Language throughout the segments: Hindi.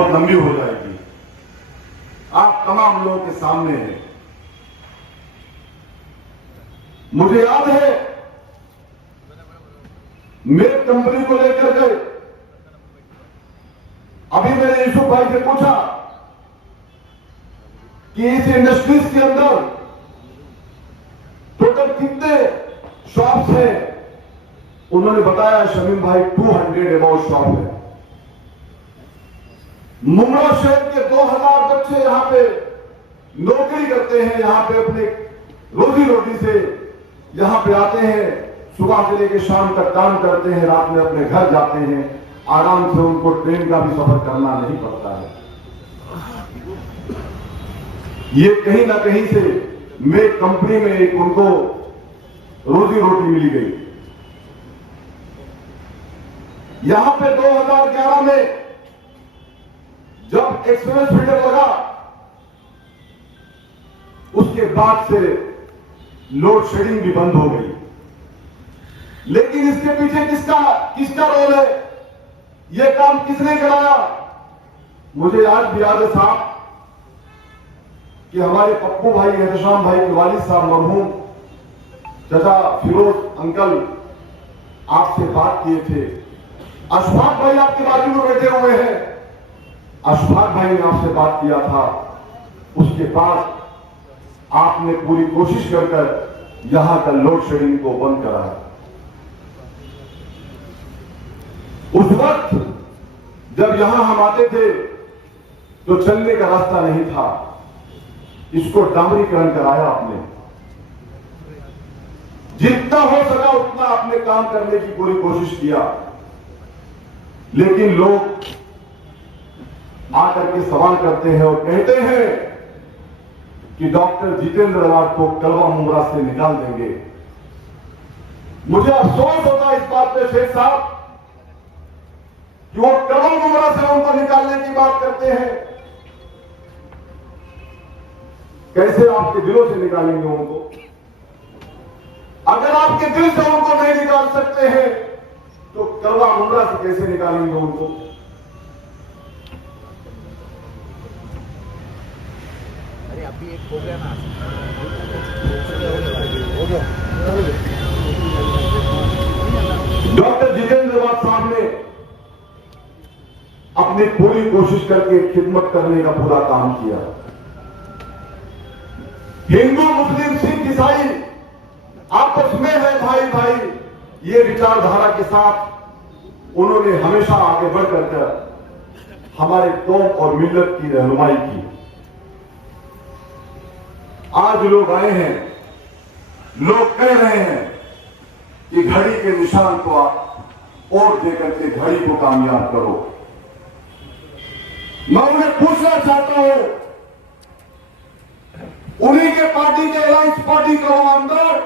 बहुत लंबी हो जाएगी। आप तमाम लोगों के सामने है। मुझे याद है मेरे कंपनी को लेकर के अभी मैंने यूसुफ भाई से पूछा कि इस इंडस्ट्रीज के अंदर टोटल कितने शॉप्स हैं। उन्होंने बताया शमीम भाई 200 अबाउट शॉप है। मुंगरा शहर के 2000 बच्चे यहां पे नौकरी करते हैं, यहां पे अपने रोजी रोटी से यहां पे आते हैं, सुबह से लेकर शाम तक काम करते हैं, रात में अपने घर जाते हैं, आराम से उनको ट्रेन का भी सफर करना नहीं पड़ता है। ये कहीं ना कहीं से मेरी कंपनी में एक उनको रोजी रोटी मिली गई। यहां पे 2011 में जब एक्सप्रेस फीडर लगा उसके बाद से लोड शेडिंग भी बंद हो गई। लेकिन इसके पीछे किसका रोल है, यह काम किसने कराया? मुझे आज भी याद है साहब कि हमारे पप्पू भाई एहतशाम भाई के वालिद साहब मरहूम चाचा फिरोज अंकल आपसे बात किए थे। अशफाक भाई आपके बाजू में बैठे हुए हैं। अशफाक भाई ने आपसे बात किया था। उसके बाद आपने पूरी कोशिश कर यहां का लोड शेडिंग को बंद कराया। उस वक्त जब यहां हम आते थे तो चलने का रास्ता नहीं था, इसको डामरीकरण कराया आपने। जितना हो सका उतना आपने काम करने की पूरी कोशिश किया। लेकिन लोग आकर के सवाल करते हैं और कहते हैं कि डॉक्टर जितेंद्र अवार्ड को कलवा मुंगरा से निकाल देंगे। मुझे अफसोस होता है इस बात पे शेख साहब कि वो कलवा मुंगरा से उनको निकालने की बात करते हैं। कैसे आपके दिलों से निकालेंगे उनको? अगर आपके दिल से उनको नहीं निकाल सकते हैं तो कलवा मुंगरा से कैसे निकालेंगे उनको? अरे अभी एक हो गया ना, डॉक्टर जितेंद्र अवार्ड साहब ने अपनी पूरी कोशिश करके खिदमत करने का पूरा काम किया। हिंदू मुस्लिम सिख ईसाई आपस में है भाई भाई, ये विचारधारा के साथ उन्होंने हमेशा आगे बढ़कर कर हमारे कौम और मिल्लत की रहनुमाई की। आज लोग आए हैं, लोग कह रहे हैं कि घड़ी के निशान को आप और देकर के घड़ी को कामयाब करो। मैं उन्हें पूछना चाहता हूं, उन्हीं के पार्टी के अलायंस पार्टी का वो आमदार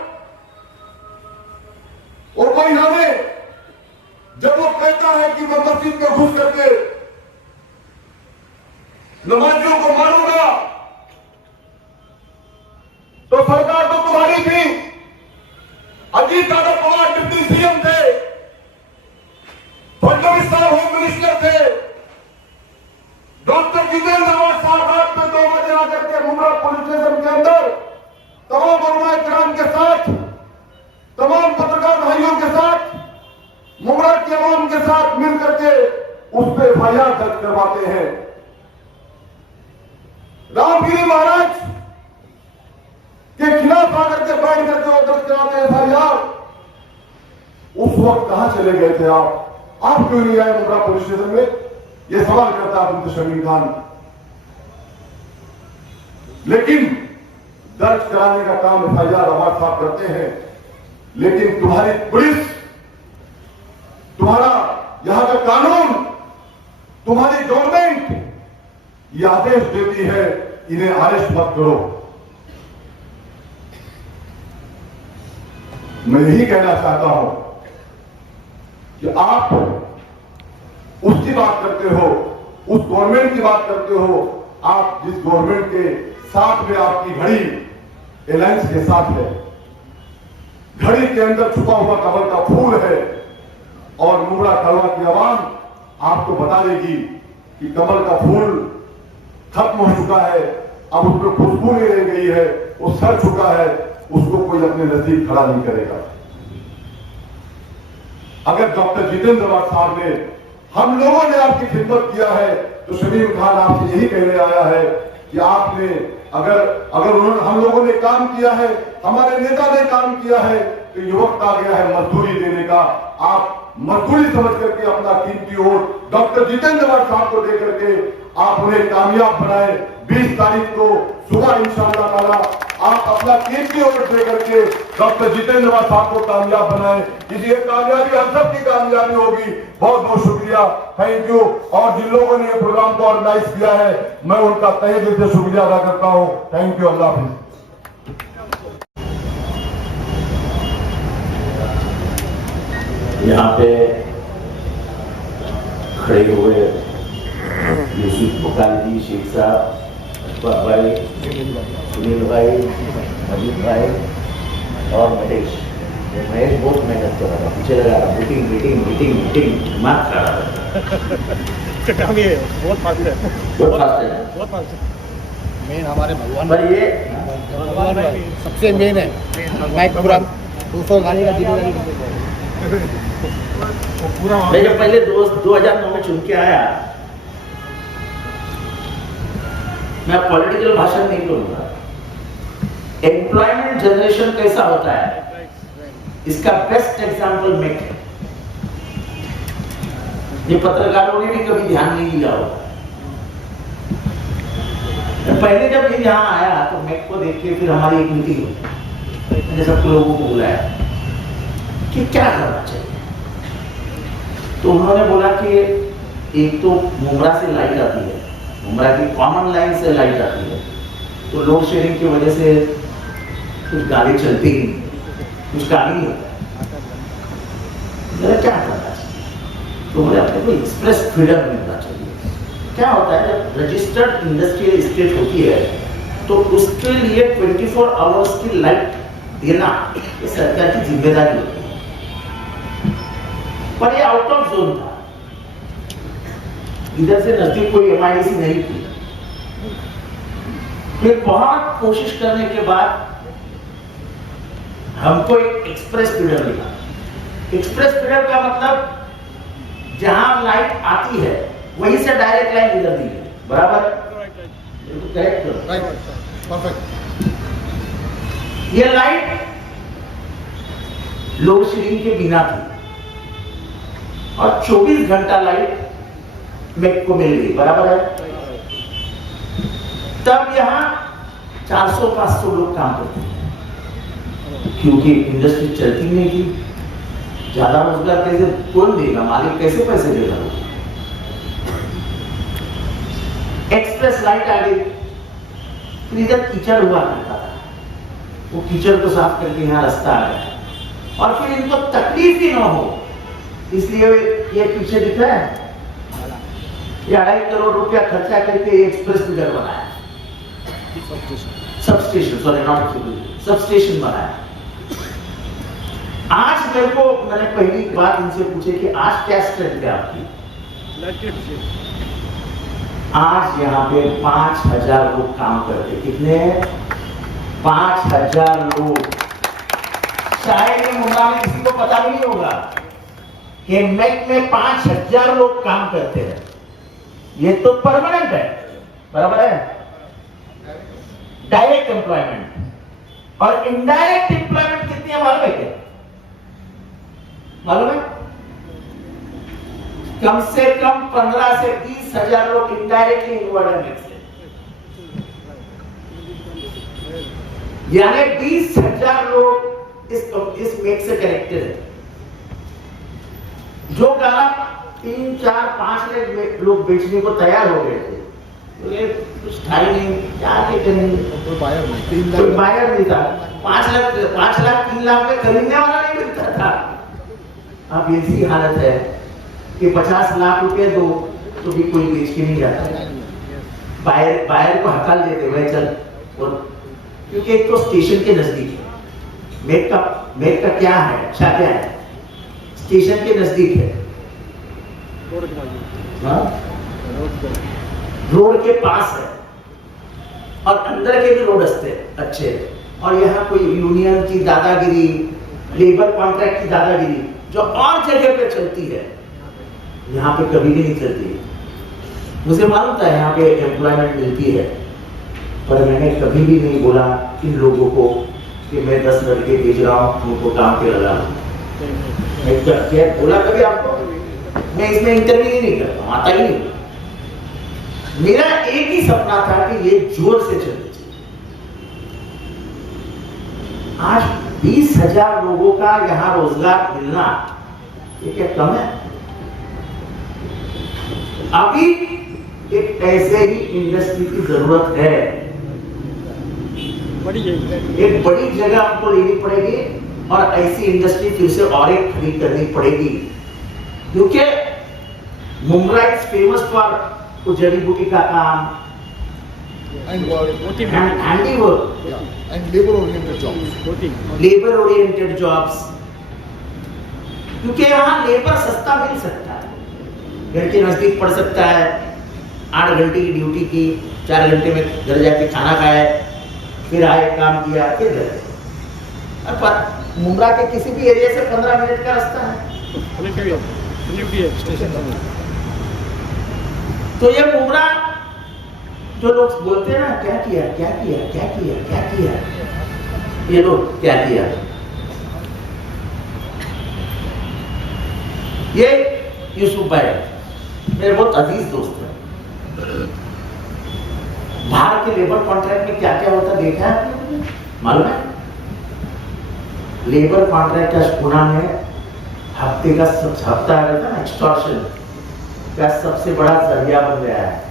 और कोई नामे जब वो कहता है कि मैं मस्जिद में घुस करके नमाजियों को मारूंगा, तो सरकार तो तुम्हारी थी, अजीत यादव पवार डिप्टी सीएम थे, फडणवीस साहब होम मिनिस्टर थे, डॉक्टर जितेंद्र अवार्ड साहब रात में 2 बजे आकर के मुंगरा पुलिस स्टेशन के अंदर तमाम उलमाए किराम के साथ, तमाम पत्रकार भाइयों के साथ, मुंगरा की अवाम के साथ मिलकर के उस पर एफआईआर दर्ज करवाते हैं। रामगिरी महाराज के खिलाफ आकर के बैठ करके वो दर्ज कराते हैं एफआईआर। उस वक्त कहां चले गए थे आप क्यों नहीं आए मुंगरा पुलिस स्टेशन में? ये सवाल करता है अब्दुल शमीम खान। लेकिन दर्ज कराने का काम एफआईआर अवार्ड साहब करते हैं, लेकिन तुम्हारी पुलिस, तुम्हारा यहां का कानून, तुम्हारी गवर्नमेंट यह आदेश देती है इन्हें अरेस्ट मत करो। मैं यही कहना चाहता हूं कि आप उसकी बात करते हो, उस गवर्नमेंट की बात करते हो, आप जिस गवर्नमेंट के साथ में आपकी घड़ी अलायंस के साथ है, घड़ी के अंदर छुपा हुआ कमल का फूल है और मुंगरा कलवा की आवाम आपको बता देगी कि कमल का फूल खत्म हो चुका है, अब उस पर खुशबू नहीं रह गई है, वो सड़ चुका है, उसको कोई अपने नजदीक खड़ा नहीं करेगा। अगर डॉक्टर जितेंद्र आवाड साहब ने, हम लोगों ने आपकी खिदमत किया है, तो शमीम खान आपसे यही कहने आया है कि आपने अगर उन्होंने, हम लोगों ने काम किया है, हमारे नेता ने काम किया है, तो ये वक्त आ गया है मजदूरी देने का। आप मजदूरी समझ करके अपना कीमती वोट डॉक्टर जितेंद्र आवाड साहब को दे करके आप उन्हें कामयाब बनाए। 20 तारीख को सुबह इंशाअल्लाह ताला आप अपना कीमती वोट दे करके डॉक्टर जितेंद्र आवाड साहब को कामयाब बनाए। ये कामयाबी हम सब की कामयाबी होगी। बहुत बहुत शुक्रिया, थैंक यू। और जिन लोगों ने ये प्रोग्राम को ऑर्गेनाइज किया है, मैं उनका तहे दिल से शुक्रिया अदा करता हूँ। थैंक यू, अल्लाह हाफिज। यहाँ पे खड़े हुए यूसुफ बुखारी जी, शेख साहब, अशफाक भाई, सुनील भाई, अजीत भाई और महेश। महेश बहुत मेहनत कर रहा था, पीछे लगा रहा, मीटिंग मीटिंग मीटिंग मीटिंग, दिमाग खा रहा था। काम ये बहुत फास्ट है, बहुत फास्ट है, बहुत फास्ट है। मेन हमारे भगवान पर ये भगवान भाई सबसे मेन है। मैं पूरा 200 गाड़ी का जिम्मेदारी मैं जब पहले 2009 में चुन के आया, मैं पॉलिटिकल भाषण नहीं करूंगा। एम्प्लॉयमेंट जनरेशन कैसा होता है, इसका बेस्ट एग्जाम्पल मेक है। ये पत्रकारों ने भी कभी ध्यान नहीं दिया होगा। पहले जब ये यहाँ आया तो मेक को देख के फिर हमारी एक मीटिंग हुई, मैंने सब लोगों को बुलाया कि क्या करना चाहिए। तो उन्होंने बोला कि एक तो मुमरा से लाइट आती है, मुमरा की कॉमन लाइन से लाइट आती है, तो लोड शेडिंग की वजह से कुछ गाड़ी चलती नहीं, कुछ गाड़ी नहीं होता। क्या करना चाहिए? तो मुझे अपने को एक्सप्रेस फ्रीडम मिलना चाहिए। क्या होता है, जब रजिस्टर्ड इंडस्ट्रियल स्टेट होती है तो उसके लिए 24 आवर्स की लाइट देना ये सरकार की जिम्मेदारी होती है। पर ये आउट ऑफ जोन था, इधर से नजदीक कोई एमआईडीसी नहीं थी। फिर बहुत कोशिश करने के बाद हमको एक एक्सप्रेस फीडर मिला। एक्सप्रेस फीडर का मतलब जहां लाइट आती है वहीं से डायरेक्ट लाइन गुजर दी है, बराबर? परफेक्ट। ये लाइट लोड शेडिंग के बिना थी और 24 घंटा लाइट मेक को मिल गई, बराबर है? तब यहां 400-500 लोग काम करते हैं, क्योंकि इंडस्ट्री चलती नहीं थी। ज्यादा रोजगार कैसे कौन देगा, मालिक कैसे पैसे देगा? एक्सप्रेस लाइट आ गई, फिर इधर कीचड़ हुआ करता था, वो कीचड़ को साफ करके यहाँ रास्ता आ गया। और फिर इनको तकलीफ ही ना हो इसलिए ये पीछे दिख रहा है, ये 2.5 करोड़ रुपया खर्चा करके एक्सप्रेस फीडर बनाया, सबस्टेशन, सॉरी नॉट सबस्टेशन बनाया। आज मेरे को, मैंने पहली बात इनसे पूछे कि आज क्या स्ट्रेंथ है आपकी? आज यहाँ पे 5000 लोग काम करते। कितने? 5000 लोग। शायद ये मुंबई में किसी को पता भी नहीं होगा कि मेक में 5000 लोग काम करते हैं। ये तो परमानेंट है, बराबर है? Direct employment. और इनडायरेक्ट एम्प्लॉयमेंट कितनी है मालूम है क्या? मालूम है? कम से कम 15 से 20 हजार लोग इनडायरेक्टली इन्वॉल्व है, यानी 20,000 लोग इस मेक से कनेक्टेड है। जो गाना 3, 4, 5 लाख लोग बेचने को तैयार हो गए थे, तो ये कुछ था ही नहीं, क्या करेंगे? कोई बायर नहीं था। 5 लाख 3 लाख में खरीदने वाला नहीं मिलता था। अब ऐसी हालत है कि 50 लाख रुपए दो तो भी कोई बेच के नहीं जाता। बायर को हकाल देते हुए चल, और क्योंकि एक तो स्टेशन के नजदीक है। मेक का क्या है, अच्छा क्या है? स्टेशन के नजदीक है। हाँ? रोड के पास है और अंदर के भी रोड अच्छे हैं। और यहाँ कोई यूनियन की दादागिरी, लेबर कॉन्ट्रैक्ट की दादागिरी जो और जगह पे चलती है, यहाँ पे कभी भी नहीं चलती। मुझे मालूम था यहाँ पे एम्प्लॉयमेंट मिलती है, पर मैंने कभी भी नहीं बोला इन लोगों को कि मैं 10 लड़के भेज रहा हूँ, उनको काम पे लगा। मैं क्या बोला कभी आपको? मैं इसमें इंटरव्यू ही नहीं करता, आता ही नहीं। मेरा एक ही सपना था कि ये जोर से चलनी चाहिए। आज 20,000 लोगों का यहाँ रोजगार मिलना ये क्या कम है? अभी एक ऐसे ही इंडस्ट्री की जरूरत है। एक बड़ी जगह हमको लेनी पड़ेगी और ऐसी इंडस्ट्री फिर से और एक खड़ी करनी पड़ेगी, क्योंकि मुंब्रा इज फेमस फॉर जड़ी बूटी का काम And work. Handiwork And labor oriented jobs. Labour oriented jobs, क्योंकि यहाँ लेबर सस्ता मिल सकता है, घर के नजदीक पड़ सकता है, 8 घंटे की ड्यूटी की, 4 घंटे में घर जाके खाना खाए, फिर आए काम किया, फिर घर। पर मुंब्रा के किसी भी एरिया से 15 मिनट का रास्ता है। तो ये मुंब्रा जो लोग बोलते हैं ना, क्या किया क्या किया क्या किया क्या किया, ये लोग क्या किया? ये यूसुफ भाई मेरे बहुत अजीज दोस्त है। बाहर के लेबर कॉन्ट्रैक्ट में क्या क्या होता देखा है आपने? मालूम है? लेबर कॉन्ट्रैक्ट का पुणे में हफ्ते का हफ्ता रहता ना, एक्सटॉर्शन का सबसे बड़ा जरिया बन गया है।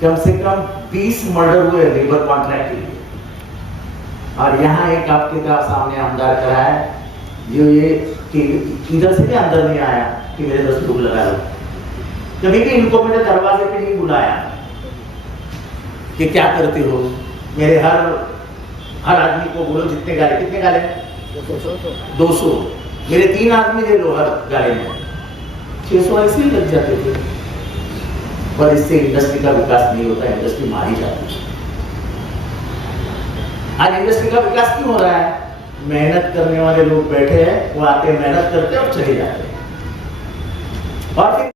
कम से कम 20 मर्डर हुए लेबर कॉन्ट्रैक्ट के लिए। और यहाँ एक आपके का सामने आमदार करा है, जो ये इधर से भी अंदर नहीं आया कि मेरे 10 लोग लगा लो। कभी भी इनको मेरे दरवाजे पे नहीं बुलाया कि क्या करते हो। मेरे हर आदमी को बोलो जितने गाले, कितने गाले? 200। मेरे 3 आदमी ले लो हर गाले में, 600 ऐसे ही लग जाते थे। पर इससे इंडस्ट्री का विकास नहीं होता, इंडस्ट्री मारी जाती है। आज इंडस्ट्री का विकास क्यों हो रहा है? मेहनत करने वाले लोग बैठे हैं, वो आते हैं, मेहनत करते हैं और चले जाते हैं। और फिर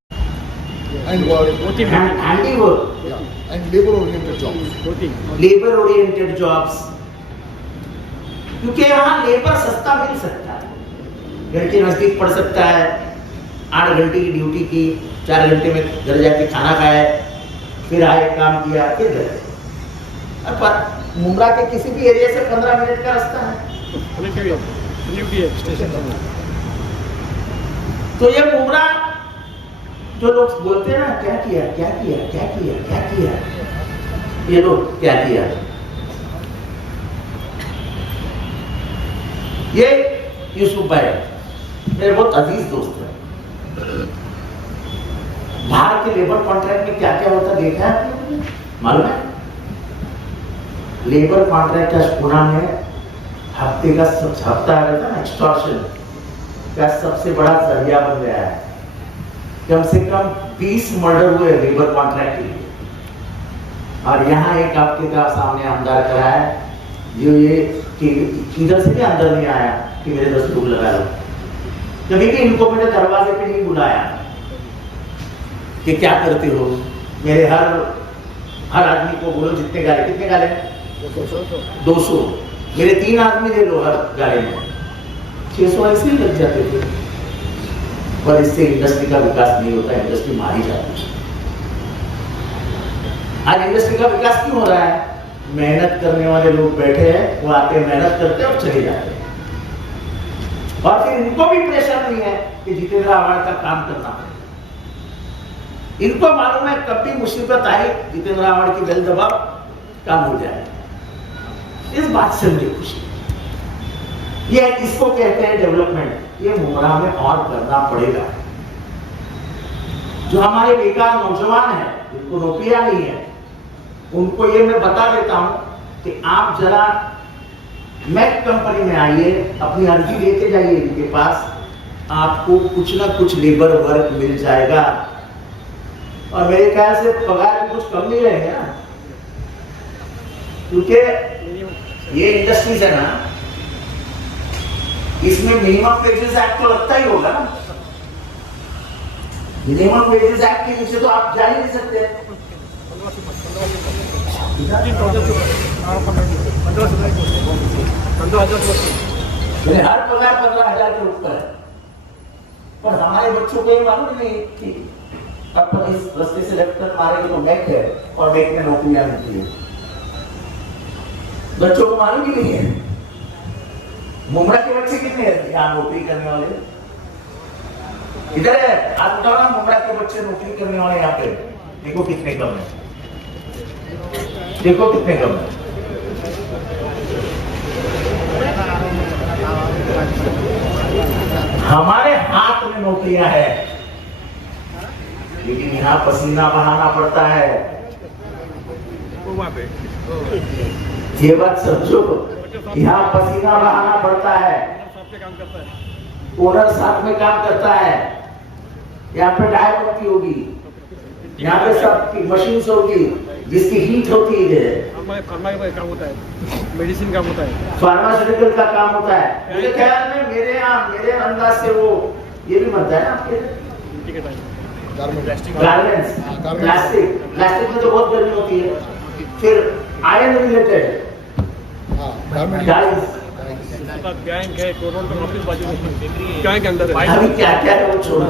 And work. Handiwork, And labor oriented jobs. Labour oriented jobs, क्योंकि यहाँ लेबर सस्ता मिल सकता है, घर के नजदीक पड़ सकता है, 8 घंटे की ड्यूटी की, 4 घंटे में घर जाके खाना खाए, फिर आए काम किया, फिर घर। पर मुंब्रा के किसी भी एरिया से 15 मिनट का रास्ता है। तो ये मुंब्रा जो लोग बोलते हैं ना, क्या किया क्या किया क्या किया क्या किया, ये लोग क्या किया? ये यूसुफ भाई मेरे बहुत अजीज दोस्त है। बाहर के लेबर कॉन्ट्रैक्ट में क्या क्या होता देखा है आपने? मालूम है? लेबर कॉन्ट्रैक्ट का पुणे में हफ्ते का हफ्ता रहता ना, एक्सटॉर्शन का सबसे बड़ा जरिया बन गया है। कम से कम 20 मर्डर हुए लेबर कॉन्ट्रैक्ट के लिए। और यहाँ एक आपके का सामने आमदार करा है, जो ये इधर से भी अंदर नहीं आया कि मेरे 10 लोग लगा लो। कभी भी इनको मेरे दरवाजे पे नहीं बुलाया कि क्या करते हो। मेरे हर आदमी को बोलो जितने गाले, कितने गाले? 200। मेरे 3 आदमी ले लो हर गाले में, 600 ऐसे ही लग जाते थे। पर इससे इंडस्ट्री का विकास नहीं होता, इंडस्ट्री मारी जाती है। आज इंडस्ट्री का विकास क्यों हो रहा है? मेहनत करने वाले लोग बैठे हैं, वो आते हैं, मेहनत करते हैं और चले जाते हैं। और फिर इनको भी प्रेशर नहीं है कि जितेंद्र आव्हाड का काम करना है। इनको मालूम है कभी मुसीबत आई, जितेंद्र आव्हाड की बेल दबाव, काम हो जाए। इस बात से मुझे खुशी। ये इसको कहते हैं डेवलपमेंट। ये मुंब्रा में और करना पड़ेगा। जो हमारे बेकार नौजवान हैं, जिनको नौकरियां नहीं है, उनको ये मैं बता देता हूं कि आप जरा मैक कंपनी में आइए, अपनी अर्जी लेके जाइए इनके पास, आपको कुछ ना कुछ लेबर वर्क मिल जाएगा। और मेरे ख्याल से पगार भी कुछ कम नहीं रहेंगे ना, क्योंकि ये इंडस्ट्रीज है ना, इसमें मिनिमम वेजेस एक्ट तो लगता ही होगा ना। मिनिमम वेजेस एक्ट के नीचे तो आप जा ही नहीं सकते। हर पगार 15,000 के ऊपर है, पर हमारे बच्चों को ये मालूम नहीं कि अब तो इस रास्ते से लेफ्ट टर्न मारेंगे तो मैक है और मैक में नौकरियां मिलती है। बच्चों को मालूम ही नहीं है। मुमरा के बच्चे कितने हैं यहाँ नौकरी करने वाले? इधर है, आप उठाओ ना, मुमरा के बच्चे नौकरी करने वाले यहाँ पे देखो कितने कम है, देखो कितने कम है। हमारे हाथ में नौकरियां है, लेकिन यहाँ पसीना बहाना पड़ता है। ये बात समझो, यहाँ पसीना बहाना पड़ता है, ओनर साथ में काम करता है। यहाँ पे डाय बनती होगी, यहाँ पे सब मशीन होगी जिसकी हीट होती है, फार्मा का काम होता है, मेडिसिन काम होता है, फार्मास्यूटिकल का काम होता है। मुझे ख्याल में मेरे यहाँ मेरे अंदाज से वो ये भी बनता है ना आपके गारमेंट्स, प्लास्टिक में तो बहुत गर्मी होती है। फिर आयरन रिलेटेड गाइस, बैंक है, कोरोना ऑफिस बाजू में, क्या के अंदर है, अभी क्या क्या है वो छोड़ दो,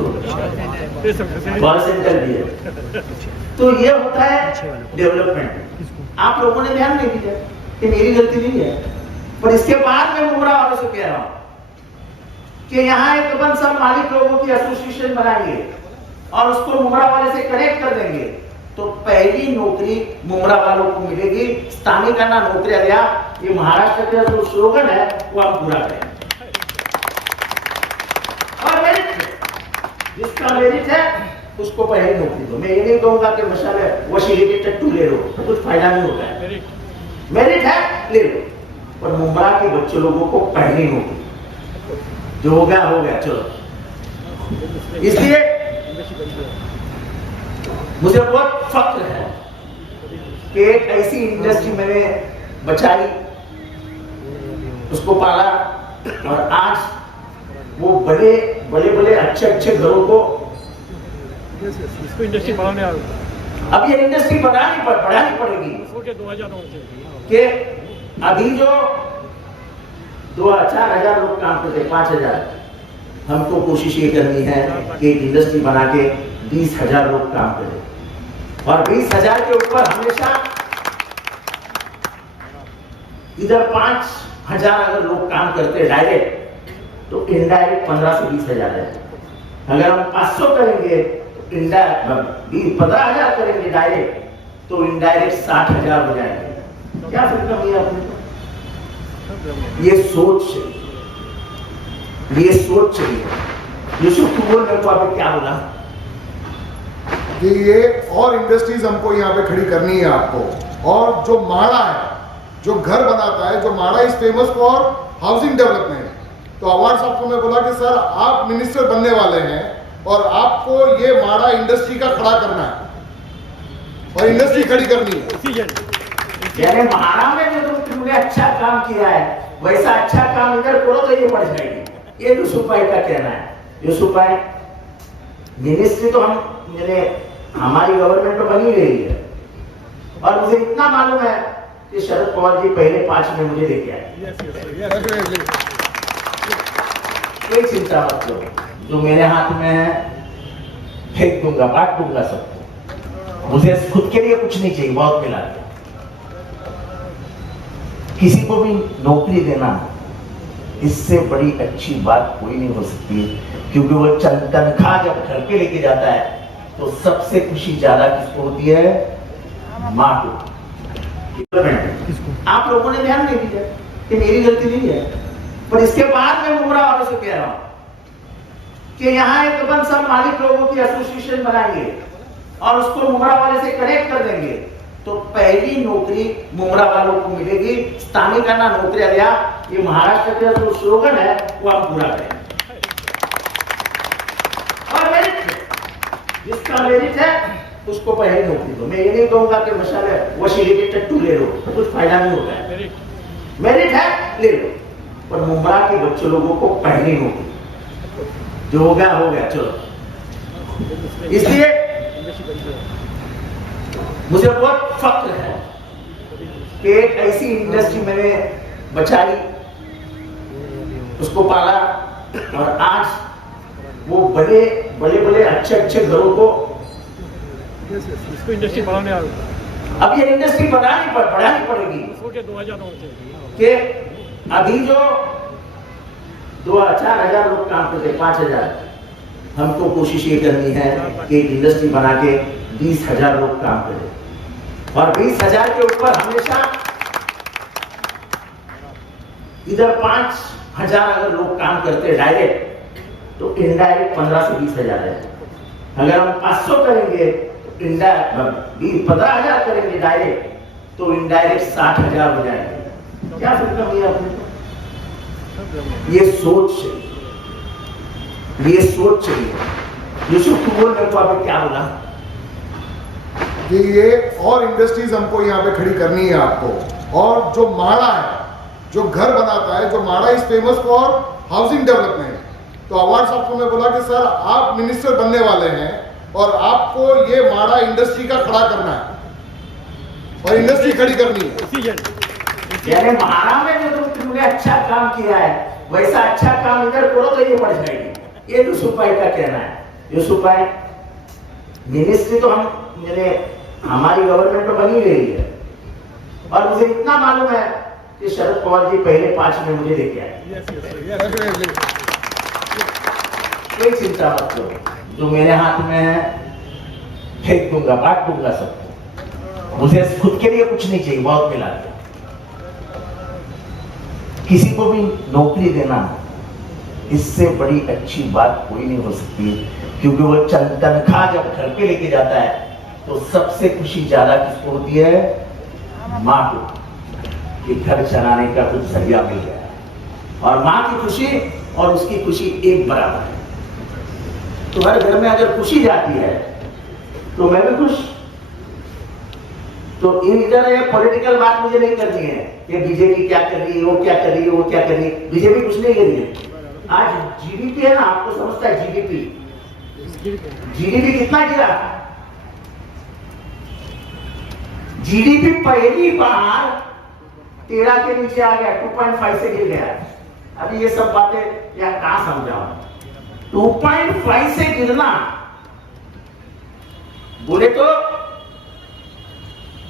बहुत सेंटर भी है। तो ये होता है डेवलपमेंट। आप लोगों ने ध्यान नहीं दिया कि मेरी गलती नहीं है, पर इसके बाद मैं मुमरा वालों से कह रहा हूं कि यहाँ एक अपन सब मालिक लोगों की एसोसिएशन बनाएंगे और उसको मुमरा वाले से कनेक्ट कर देंगे, तो पहली नौकरी मुमरा वालों को मिलेगी। स्थानिकांना नौकरी दिया, ये महाराष्ट्र का जो स्लोगन है वो हम पूरा करें। और मेरिट, जिसका मेरिट है उसको पहली नौकरी दो। मैं ये नहीं कहूंगा कि मसाले वशीले के टट्टू ले लो, कुछ फायदा नहीं होता है। मेरिट है ले लो, पर मुंबई के बच्चे लोगों को पहली नौकरी, जो हो गया चलो। इसलिए मुझे बहुत फख्र है कि एक ऐसी इंडस्ट्री मैंने बचाई, उसको पाला, और आज वो बड़े अच्छे घरों को इसको इंडस्ट्री बढ़ाने अब ये इंडस्ट्री बढ़ानी पड़ेगी। 2009 से कि अभी जो 4,000 लोग काम करते, 5,000, हमको कोशिश ये करनी है कि एक इंडस्ट्री बना के 20,000 लोग काम करें, और 20,000 के ऊपर हमेशा इधर 5,000 अगर लोग काम करते डायरेक्ट, तो इनडायरेक्ट 15 से 20,000 है। अगर हम 500 करेंगे तो इनडायरेक्ट 15,000 करेंगे डायरेक्ट, तो इनडायरेक्ट 60,000 हो जाएंगे। क्या फिर कमी है अपने? ये सोच चाहिए। यूसुफ तू बोल, मेरे को आपने क्या बोला कि ये और इंडस्ट्रीज हमको यहाँ पे खड़ी करनी है आपको, और जो माड़ा है, जो घर बनाता है, जो माड़ा is famous for housing development. तो अवार्ड साहब को मैं बोला कि सर आप मिनिस्टर बनने वाले हैं और आपको ये माड़ा इंडस्ट्री का खड़ा करना है और इंडस्ट्री खड़ी करनी है। यानी महाराज ने जो तुमने अच्छा काम किया है, वैसा अच्छा काम इधर करो तो ये बढ़ जाएगी। ये यूसुफ भाई का कहना है। यूसुफ भाई, मिनिस्ट्री तो हमारी गवर्नमेंट तो बनी रही है, और मुझे इतना मालूम है कि शरद पवार जी पहले 5 में मुझे लेके आए। कोई चिंता मत करो, जो मेरे हाथ में है फेंक दूंगा, बांट दूंगा सबको। मुझे खुद के लिए कुछ नहीं चाहिए, बहुत मिला है। किसी को भी नौकरी देना, इससे बड़ी अच्छी बात कोई नहीं हो सकती, क्योंकि वो तनख्वाह जब घर पे लेके जाता है तो सबसे खुशी ज्यादा किसको होती है? माँ को। आप लोगों ने ध्यान नहीं दिया कि मेरी गलती नहीं है, पर इसके बाद मैं मुमरा वालों से कह रहा हूं कि यहाँ एक अपन सब मालिक लोगों की एसोसिएशन बनाएंगे और उसको मुमरा वाले से कनेक्ट कर देंगे, तो पहली नौकरी मुमरा वालों को मिलेगी। स्थानिकांना नौकरी दिया, ये महाराष्ट्र का जो स्लोगन है वो हम पूरा करें। और मेरिट, जिसका मेरिट है उसको पहले नौकरी दो। मैं ये नहीं कहूंगा कि मसाले वशीले के टट्टू ले लो, कुछ फायदा नहीं होता है। मेरिट है ले लो, पर मुंबई के बच्चे लोगों को पहली नौकरी, जो हो गया चलो। इसलिए मुझे बहुत फख्र है कि एक ऐसी इंडस्ट्री मैंने बचाई, उसको पाला, और आज वो बड़े अच्छे घरों को इसको इंडस्ट्री बढ़ाने अब ये इंडस्ट्री बढ़ानी पड़ेगी। 2009 से कि अभी जो 4,000 लोग काम करते, 5,000, हमको कोशिश ये करनी है कि एक इंडस्ट्री बना के 20,000 लोग काम करें, और 20,000 के ऊपर हमेशा इधर 5,000 अगर लोग काम करते डायरेक्ट, तो इनडायरेक्ट 15 से 20,000 है। अगर हम 500 करेंगे तो इनडायरेक्ट 15,000 करेंगे डायरेक्ट, तो इनडायरेक्ट 60,000 हो जाएंगे। क्या फिर कमी है अपने? ये सोच चाहिए। यूसुफ कुबोल मेरे को आपने क्या बोला कि ये और इंडस्ट्रीज हमको यहाँ पे खड़ी करनी है आपको, और जो माड़ा है, जो घर बनाता है, जो माड़ा is famous for housing development. तो अवार्ड साहब को मैं बोला कि सर आप मिनिस्टर बनने वाले हैं और आपको ये माड़ा इंडस्ट्री का खड़ा करना है और इंडस्ट्री खड़ी करनी है। यानी महारा में जो तुमने अच्छा काम किया है, वैसा अच्छा काम इधर करो तो ये बढ़ जाएगी। ये यूसुफ भाई का कहना है। यूसुफ भाई, मिनिस्ट्री तो हमारी गवर्नमेंट तो बनी रही है, और मुझे इतना मालूम है कि शरद पवार जी पहले 5 में मुझे लेके आए। कोई चिंता मत करो, जो मेरे हाथ में है फेंक दूंगा, बांट दूंगा सबको। मुझे खुद के लिए कुछ नहीं चाहिए, बहुत मिला दिया। किसी को भी नौकरी देना, इससे बड़ी अच्छी बात कोई नहीं हो सकती, क्योंकि वो तनख्वाह जब घर पे लेके जाता है तो सबसे खुशी ज्यादा किसको होती है? माँ को, कि घर चलाने का कुछ जरिया मिल गया। और माँ की खुशी और उसकी खुशी एक बराबर है। तुम्हारे घर में अगर खुशी जाती है तो मैं भी खुश। तो इधर ये पॉलिटिकल बात मुझे नहीं करनी है कि बीजेपी क्या कर रही है, वो क्या कर रही है, वो क्या कर रही है। बीजेपी कुछ नहीं कर रही है। आज जीडीपी है ना, आपको समझता है जीडीपी कितना गिरा? जीडीपी पहली बार 13 के नीचे आ गया, 2.5 से गिर गया। अभी ये सब बातें या कहां समझाऊं? 2.5 से गिरना बोले तो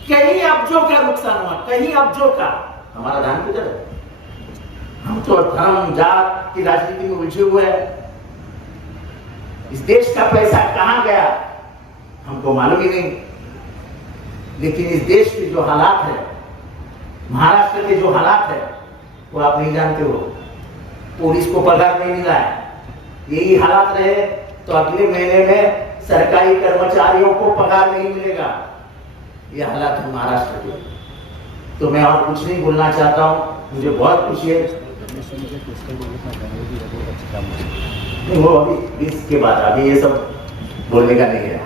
कई अब्जों का नुकसान हुआ, कई अब्जों का। हमारा ध्यान किधर है? हम तो धर्म जात की राजनीति में उलझे हुए हैं। इस देश का पैसा कहां गया हमको मालूम ही नहीं। लेकिन इस देश के जो हालात है, महाराष्ट्र के जो हालात है, वो आप नहीं जानते हो। पुलिस को पगार नहीं मिला है, यही हालात रहे तो अगले महीने में सरकारी कर्मचारियों को पगार नहीं मिलेगा। ये हालात है महाराष्ट्र के। तो मैं और कुछ नहीं बोलना चाहता हूं। मुझे बहुत खुशी है। वो अभी इसके बाद अभी ये सब बोलने का नहीं है।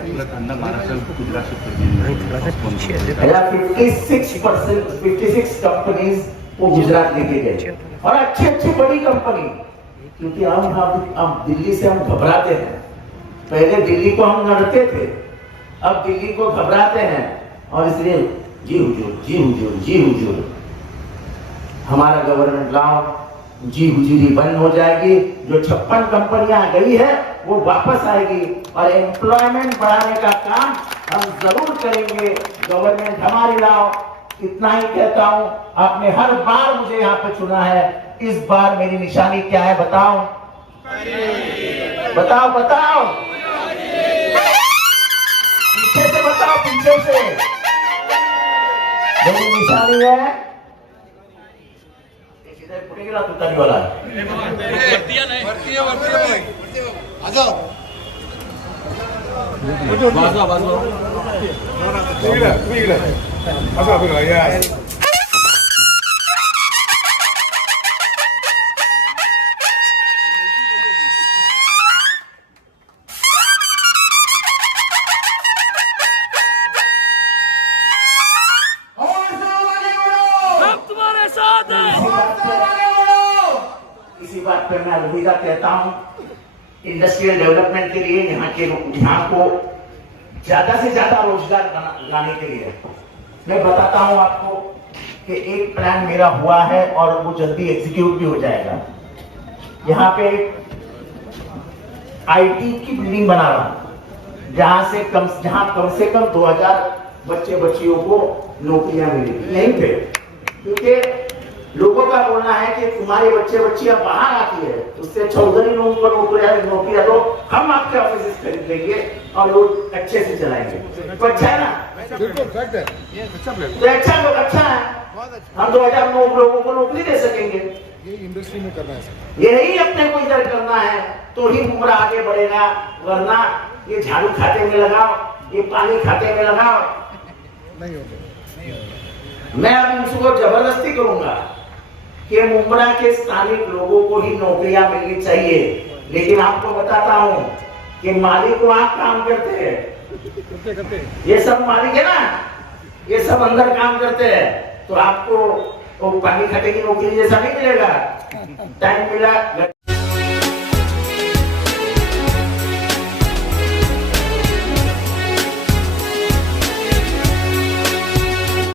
56 कंपनीज वो गुजरात लेके गए, और अच्छी बड़ी कंपनी। क्योंकि हम दिल्ली से हम घबराते हैं। पहले दिल्ली को हम लड़ते थे, अब दिल्ली को घबराते हैं, और इसलिए जी हुजूर हमारा गवर्नमेंट लाओ, जी हुजूरी बंद हो जाएगी। जो 56 कंपनियां गई है वो वापस आएगी, और एम्प्लॉयमेंट बढ़ाने का काम हम जरूर करेंगे। गवर्नमेंट हमारी लाओ। इतना ही कहता हूं। आपने हर बार मुझे यहाँ पे चुना है, इस बार मेरी निशानी क्या है बताओ? बताओ पीछे से बताओ, पीछे से। मेरी निशानी है तुतारी वाला। लोहिया कहता हूँ इंडस्ट्रियल डेवलपमेंट के लिए, यहाँ को ज्यादा से ज्यादा रोजगार लाने के लिए। मैं बताता हूँ आपको कि एक प्लान मेरा हुआ है और वो जल्दी एग्जीक्यूट भी हो जाएगा। यहाँ पे आईटी की बिल्डिंग बना रहा हूं, जहां कम से कम 2000 बच्चे बच्चियों को नौकरियां मिलेगी यहीं पे। क्योंकि लोगों का बोलना है कि तुम्हारे बच्चे बच्चियां बाहर आती है, उससे चौधरी लोगों को नौकरियां दो, हम आपके ऑफिस खरीद लेंगे और लोग अच्छे से चलाएंगे। तो अच्छा है ना? बिल्कुल फैक्ट है। तो अच्छा है, हम 2000 लोगों को नौकरी दे सकेंगे। ये इंडस्ट्री में करना है सर। यही अपने को इधर करना है तो ही मुमरा आगे बढ़ेगा, वरना ये झाड़ू खाते में लगाओ, ये पानी खाते में लगाओ, नहीं होगा। मैं अब उसको जबरदस्ती करूंगा कि मुमरा के स्थानिक लोगों को ही नौकरियां मिलनी चाहिए। लेकिन आपको बताता हूं कि मालिक वहां काम करते हैं, ये सब मालिक है ना, ये सब अंदर काम करते हैं। तो आपको वो पानी खाते की नौकरी जैसा नहीं मिलेगा। टाइम मिला